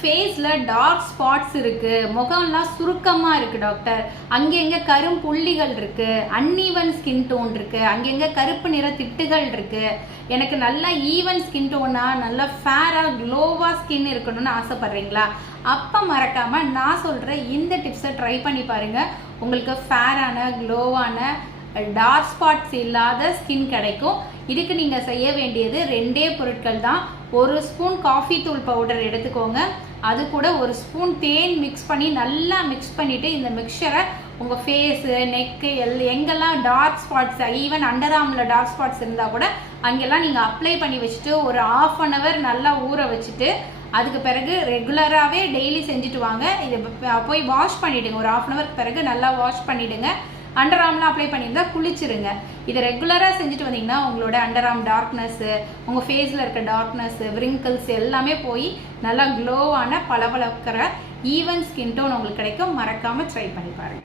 ஃபேஸ்ல dark spots இருக்கு, முகம்லாம் சுருக்கமா இருக்கு டாக்டர், அங்கங்க கரும் புள்ளிகள் இருக்கு, அன்ஈவன் ஸ்கின் டோன் இருக்கு, அங்கங்க கருப்பு நிற திட்டுகள் இருக்கு, எனக்கு நல்லா ஈவன் ஸ்கின் டோனா நல்லா ஃபேரா க்ளோவா ஸ்கின் இருக்கணும்னு ஆசைப்படுறீங்களா? அப்ப மறக்காம நான் சொல்ற இந்த டிப்ஸை ட்ரை பண்ணி பாருங்க. உங்களுக்கு ஃபேரான க்ளோவான டார்க் ஸ்பாட்ஸ் இல்லாத ஸ்கின் கிடைக்கும். இதுக்கு நீங்க செய்ய வேண்டியது ரெண்டே பொருட்கள் தான். ஒரு ஸ்பூன் காஃபி தூள் பவுடர் எடுத்துக்கோங்க, அது கூட ஒரு ஸ்பூன் தேன் மிக்ஸ் பண்ணி நல்லா மிக்ஸ் பண்ணிட்டு இந்த மிக்சரை உங்க ஃபேஸ், நெக்கு, எங்கெல்லாம் டார்க் ஸ்பாட்ஸ், ஈவன் அண்டர் ஆர்ம்ல டார்க் ஸ்பாட்ஸ் இருந்தா கூட அங்கெல்லாம் நீங்க அப்ளை பண்ணி வச்சுட்டு ஒரு 1/2 hour நல்லா ஊற வச்சுட்டு அதுக்கு பிறகு ரெகுலராகவே டெய்லி செஞ்சுட்டு வாங்க. இதை போய் வாஷ் பண்ணிடுங்க. ஒரு 1/2 hour பிறகு நல்லா வாஷ் பண்ணிடுங்க. அண்டர் ஆர்ம்லாம் அப்ளை பண்ணியிருந்தா குளிச்சிருங்க. இதை ரெகுலராக செஞ்சுட்டு வந்தீங்கன்னா உங்களோட அண்டர் ஆர்ம் டார்க்னஸ், உங்கள் ஃபேஸில் இருக்க டார்க்னஸ், விரிங்கிள்ஸ் எல்லாமே போய் நல்லா க்ளோவான பளபளக்கிற ஈவன் ஸ்கின் டோன் உங்களுக்கு கிடைக்கும். மறக்காமல் ட்ரை பண்ணி பாருங்க.